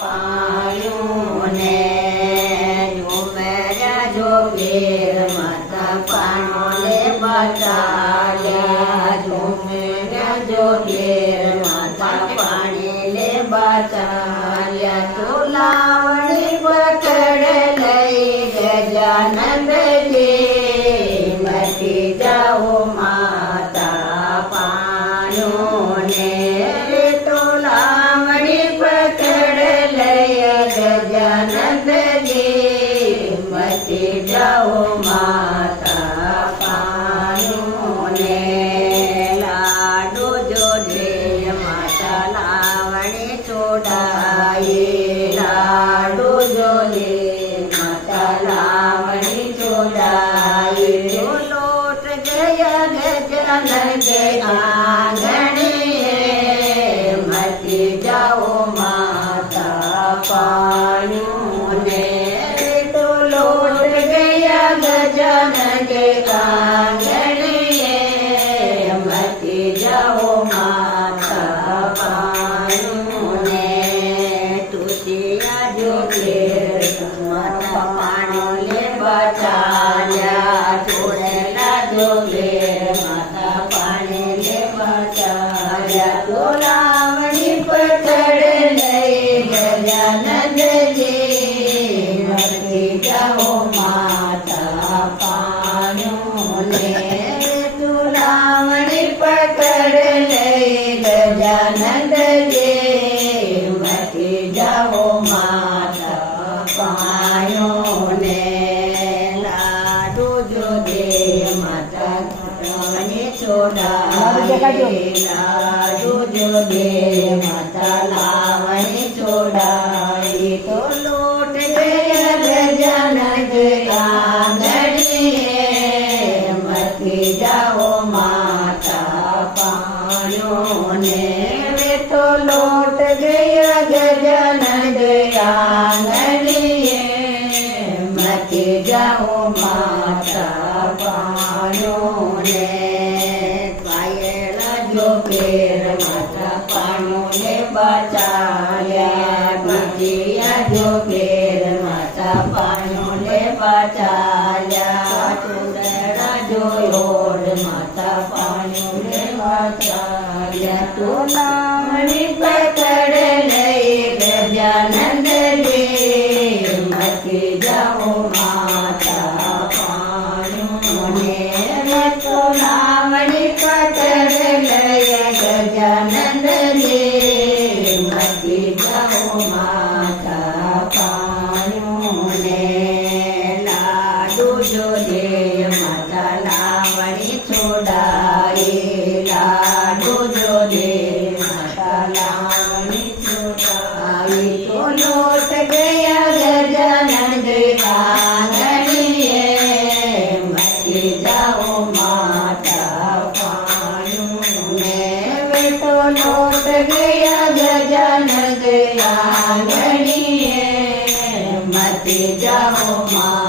પાયું ને ઝુમેર્યા જોગીર માતા પાનો લે બચાવ્યા ઝુમેર્યા જોગીર માતા પાણી લે બચાવ્યા તુલાવણી પકડ લઈ ગજાનંદજી મટી જાઓ માતા પાયું ને તુલાવણી પકડ લઈ ગજાનંદજી મટી જાઓ માતા પાયું ને લાડુ જોડે માતા લાવણી છોડાઈ લાડુ જોડે માતા લાવણી છોડાઈ લોટ ગયા ગજાનન કે આંગણીએ મટી જાઓ માતા પાયું ને તો લોટ ગયા ગજાનન કે આંગણીએ મટી જાઓ માતા પાયું ને તુતિયા જોગીર માતા પાણી લે બચાવ્યા છોડેલા જોગીર માતા પાણી લે બચાવ્યા તોલાવણી પકડ લઈ ગજાનંદજી મટી જાઓ માતા પાયું ને તુલાવણી પકડ લઈ ગજાનંદજી મટી જાઓ માતા પાયું ને લાડુ જોડે માતા લાવણી છોડાઈ લાડુ જોડે માતા લાવણી છોડાઈ તો લોટ ગયા ગજાનન આંગણીએ મટી જાઓ માતા પાયું ને તો લોટ ગયા ગજાનન આંગણીએ મટી જાઓ માતા પાયું ને પાયેલા જોગીર માતા પાનું ને બચાવ્યા બીજિયા જોગીર માતા પાનું ને બચાવ્યા ચૂંદડા જોયોડ માતા પાનું ને બચાવ્યા તુલાવણી પકડ લઈ ગજાનંદજી મટી જાઓ માતા પાયું ને તુલાવણી પકડ લઈ ગજાનંદજી મટી જાઓ માતા પાયું ને લાડુ જોડે માતા લાવણી છોડાઈ લાડુ જોડે માતા લાવણી છોડાઈ તો લોટ ગયા ગજાનન આંગણીએ મટી જાઓ માતા પાયું ને તો લોટ ગયા ગજાનન આંગણીએ મટી જાઓ માતા